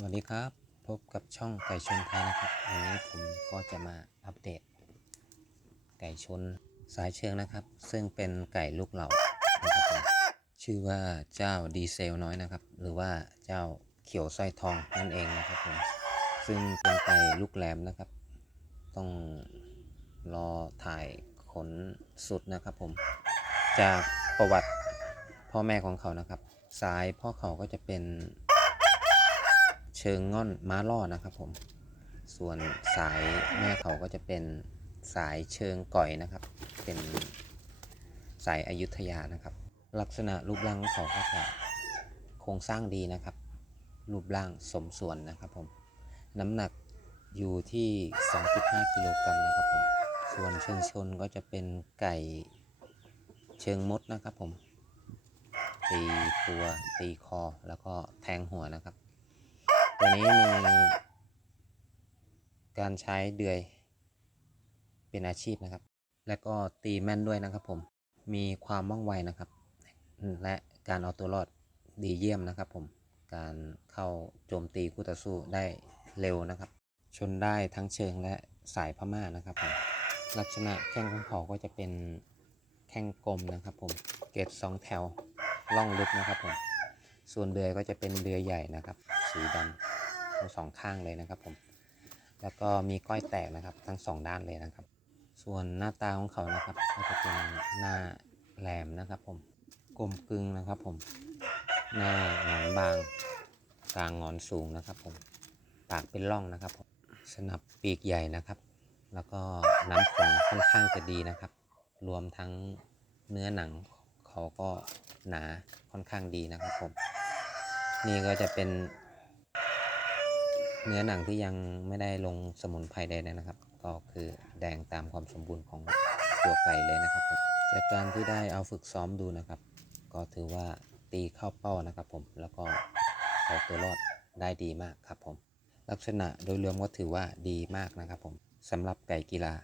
สวัสดีครับ พบกับช่องไก่ชนไทยนะครับ วันนี้ผมก็จะมาอัปเดต ไก่ชนสายเชิงนะครับ ซึ่งเป็นไก่ลูกเหล่านะครับผมชื่อว่าเจ้าดีเซลน้อยนะครับ หรือว่าเจ้าเขียวสร้อยทองนั่นเองนะครับผมซึ่งเป็นไก่ลูกแหลมนะครับ ต้องรอถ่ายขนสุดนะครับผมจากประวัติพ่อแม่ของเขานะครับ สายพ่อเขาก็จะเป็น เชิงง่อนม้าล่อนะครับผม ส่วนสายแม่เขาก็จะเป็นสายเชิงก่อยนะครับ เป็นสายอายุธยานะครับ ลักษณะรูปร่างของเขาก็จะโครงสร้างดีนะครับ รูปร่างสมส่วนนะครับผม น้ำหนักอยู่ที่ 2.5 กิโลกรัมนะครับผม ส่วนเชิงชนก็จะเป็นไก่เชิงมดนะครับผม ตีตัวตีคอแล้วก็แทงหัวนะครับ ตัวนี้มีการใช้เดือยเป็นอาชีพนะครับ และก็ตีแม่นด้วยนะครับผม มีความว่องไวนะครับ และการเอาตัวรอดดีเยี่ยมนะครับผม การเข้าโจมตีคู่ต่อสู้ได้เร็วนะครับ ชนได้ทั้งเชิงและสายพม่านะครับผม ลักษณะแข้งของเขาก็จะเป็นแข้งกลมนะครับผม เกรดสองแถวล่องลึกนะครับผม ส่วนเดือก็จะเป็นเดือใหญ่นะครับ สีดำทั้งสองข้างเลยนะครับผมแล้วก็มีก้อยแตกนะครับทั้งสองด้านเลยนะครับ ส่วนหน้าตาของเขานะครับ ก็จะเป็นหน้าแหลมนะครับผมกลมกลึงนะครับผมหน้าหงอนบางกลางหงอนสูงนะครับผมปากเป็นร่องนะครับผมสนับปีกใหญ่นะครับ แล้วก็น้ำขนค่อนข้างจะดีนะครับ รวมทั้งเนื้อหนัง เขาก็หนาค่อนข้างดีนะครับผม นี่ก็จะเป็น เนื้อหนังที่ยังไม่ได้ลงสมุนไพรใดนะครับ ก็คือแดงตามความสมบูรณ์ของตัวไก่เลยนะครับผมจากการที่ได้เอาฝึกซ้อมดูนะครับ ก็ถือว่าตีเข้าเป้านะครับผมแล้วก็เอาตัวรอดได้ดีมากครับผม ลักษณะโดยรวมก็ถือว่าดีมากนะครับผมสำหรับไก่กีฬา